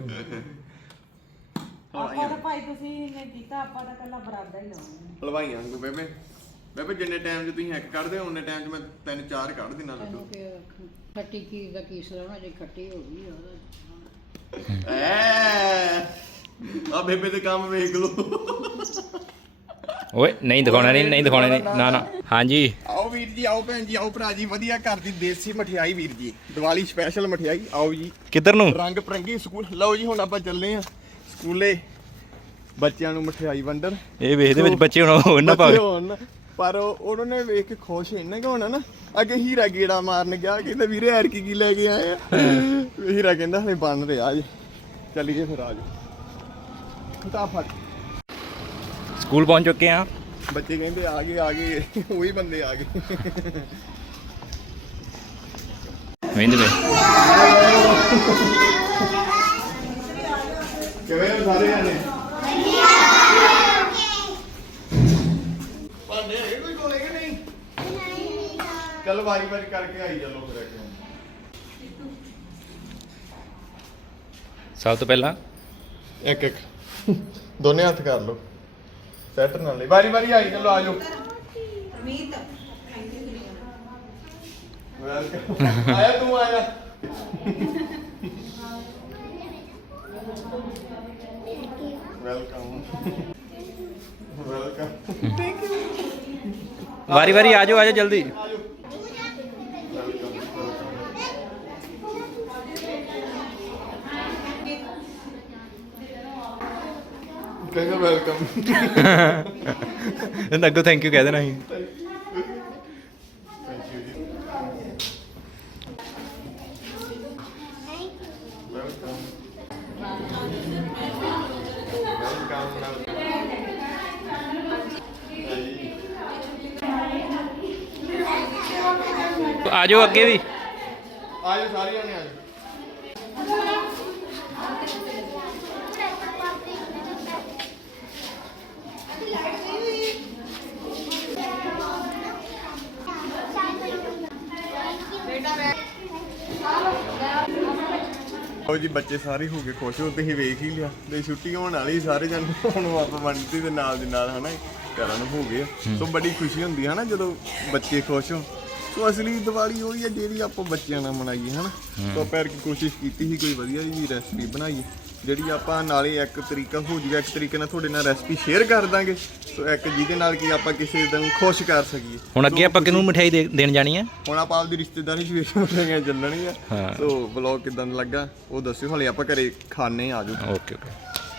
ਆਪਾਂ ਤਾਂ ਭਾਈ ਤੁਸੀਂ ਨੇ ਕੀਤਾ ਆਪਾਂ ਤਾਂ ਕੱਲਾ ਬਰਾਦਾ ਹੀ ਲਾਉਣਾ।
ਹਲਵਾਈਆਂ ਵਾਂਗੂ ਬੇਬੇ। ਬੇਬੇ ਜਿੰਨੇ ਟਾਈਮ 'ਚ ਤੁਸੀਂ ਇੱਕ ਕੱਢਦੇ ਹੋ, ਉਹਨੇ ਟਾਈਮ 'ਚ ਮੈਂ ਤਿੰਨ ਚਾਰ ਕੱਢ ਦਿਨਾ ਲੱਡੂ।
ਖੱਟੀ ਕੀ ਦਾ ਕੀ ਸਲਾਉਣਾ ਜੇ ਖੱਟੀ ਹੋ ਗਈ ਉਹਦਾ।
ਐ ਆ ਬੇਬੇ ਦੇ ਕੰਮ ਵੇਖ ਲੋ।
ਓਏ ਨਹੀਂ ਦਿਖਾਉਣਾ ਨਹੀਂ ਨਹੀਂ ਦਿਖਾਉਣਾ ਨਹੀਂ ਨਾ ਨਾ। ਹਾਂਜੀ
ਆਓ ਵੀਰ ਜੀ, ਆਓ ਭੈਣ ਜੀ, ਆਓ ਭਰਾ ਜੀ। ਵਧੀਆ ਘਰ ਦੀ ਦੇਸੀ ਮਠਿਆਈ ਵੀਰ ਜੀ, ਦੀਵਾਲੀ ਸਪੈਸ਼ਲ ਮਠਿਆਈ। ਆਓ ਜੀ,
ਕਿੱਧਰ ਨੂੰ?
ਰੰਗ ਪਰੰਗੀ ਸਕੂਲ। ਲਓ ਜੀ ਹੁਣ ਆਪਾਂ ਚੱਲੇ ਆ ਸਕੂਲੇ ਬੱਚਿਆਂ ਨੂੰ ਮਠਿਆਈ ਵੰਡਣ।
ਇਹ ਵੇਖਦੇ ਵਿੱਚ ਬੱਚੇ ਹੁਣ ਉਹ ਨਾ
ਬੱਚੇ
ਪਾਵੇ।
ਹੋਣ, ਪਰ ਉਹ- ਉਹਨਾਂ ਨੇ ਵੇਖ ਕੇ ਖੁਸ਼ ਇੰਨਾ ਕਿ ਹੋਣਾ ਨਾ। ਅੱਗੇ ਹੀਰਾ ਗੇੜਾ ਮਾਰਨ ਗਿਆ, ਕਹਿੰਦਾ ਵੀਰੇ ਐਰ ਕੀ ਕੀ ਲੈ ਕੇ ਆਏ ਆ। ਹੀਰਾ ਕਹਿੰਦਾ ਹਲੇ ਬਣ ਰਿਹਾ ਜੀ। ਚੱਲੀਏ ਫਿਰ ਆ ਜੀ ਫਟਾਫਟ।
ਸਕੂਲ ਪਹੁੰਚ ਚੁੱਕੇ ਆ।
ਬੱਚੇ ਕਹਿੰਦੇ ਆ ਗਏ ਆ ਗਏ, ਉਹੀ ਬੰਦੇ ਆ ਗਏ।
ਵੇਂਦੇ ਵੇ
ਕਿਵੇਂ ਹੋ ਸਾਰੇ ਜਾਣੇ? ਭਾਂਡੇ ਹੈਗੇ ਕੋਈ ਕੋਲੇ ਕਿ ਨਹੀਂ? ਚਲ ਵਾਰੀ ਵਾਰੀ ਕਰਕੇ ਆਈ ਚਲੋ ਫਿਰ ਅੱਗੇ।
ਸਭ ਤੋਂ ਪਹਿਲਾਂ
ਇੱਕ ਇੱਕ ਦੋਨੇ ਹੱਥ ਕਰ ਲਓ, ਸੈੱਟ ਨਾਲ ਲਈ। ਵਾਰੀ ਵਾਰੀ ਆਈ ਚਲੋ, ਆਜੋ।
ਅਮੀਤ
ਵੈਲਕਮ। ਆਇਆ ਤੂੰ ਆਇਆ। Welcome welcome. Thank you.
ਵਾਰੀ ਵਾਰੀ ਆਜੋ ਆਜੋ ਜਲਦੀ।
ਆਜੋ। ਕਹਿੰਦਾ ਵੈਲਕਮ।
ਇਹਨਾਂ ਅੱਗੋਂ ਥੈਂਕ ਯੂ ਕਹਿ ਦੇਣਾ ਸੀ। ਆ ਜਾਓ ਅੱਗੇ ਵੀ।
ਆਜੋ ਸਾਰੇ ਜਾਣੇ ਆਜੋ। ਲਓ ਜੀ ਬੱਚੇ ਸਾਰੇ ਹੋ ਗਏ ਖੁਸ਼ ਹੋ, ਤੁਸੀਂ ਵੇਖ ਹੀ ਲਿਆ ਤੇ ਛੁੱਟੀ ਹੋਣ ਵਾਲੀ ਸਾਰੇ ਜਣੇ ਹੁਣ ਆਪਾਂ ਮੰਨਤੀ ਦੇ ਨਾਲ ਦੇ ਨਾਲ ਹਨਾ ਕਰਨ ਹੋ ਗਏ। ਸੋ ਬੜੀ ਖੁਸ਼ੀ ਹੁੰਦੀ ਹੈ ਨਾ ਜਦੋਂ ਬੱਚੇ ਖੁਸ਼ ਹੋ। ਸੋ ਅਸਲੀ ਦੀਵਾਲੀ ਉਹੀ ਹੈ ਜਿਹੜੀ ਆਪਾਂ ਬੱਚਿਆਂ ਨਾਲ ਮਨਾਈਏ ਹਨਾ। ਸੋ ਆਪਾਂ ਕੀ ਕੋਸ਼ਿਸ਼ ਕੀਤੀ ਸੀ ਕੋਈ ਵਧੀਆ ਜਿਹੀ ਰੈਸਪੀ ਬਣਾਈਏ ਜਿਹੜੀ ਆਪਾਂ ਨਾਲੇ ਇੱਕ ਤਰੀਕਾ ਹੋ ਜੂਗਾ, ਇੱਕ ਤਰੀਕੇ ਨਾਲ ਤੁਹਾਡੇ ਨਾਲ ਰੈਸਪੀ ਸ਼ੇਅਰ ਕਰ ਦਾਂਗੇ। ਸੋ ਇੱਕ ਜਿਹਦੇ ਨਾਲ ਕਿ ਆਪਾਂ ਕਿਸੇ ਨੂੰ ਖੁਸ਼ ਕਰ ਸਕੀਏ।
ਹੁਣ ਅੱਗੇ ਆਪਾਂ ਕਿਹਨੂੰ ਮਠਿਆਈ ਦੇ- ਦੇਣ ਜਾਣੀ ਹੈ?
ਹੁਣ ਆਪਾਂ ਆਪਦੀ ਰਿਸ਼ਤੇਦਾਰੀ 'ਚ ਵੇਖ ਮਿਠਾਈਆਂ ਚੱਲਣਗੀਆਂ। ਸੋ ਵਲੌਗ ਕਿਦਾਂ ਲੱਗਾ ਉਹ ਦੱਸਿਓ। ਹਾਲੇ ਆਪਾਂ ਘਰੇ ਖਾਣੇ ਆ ਜਾਓ।
Okay okay.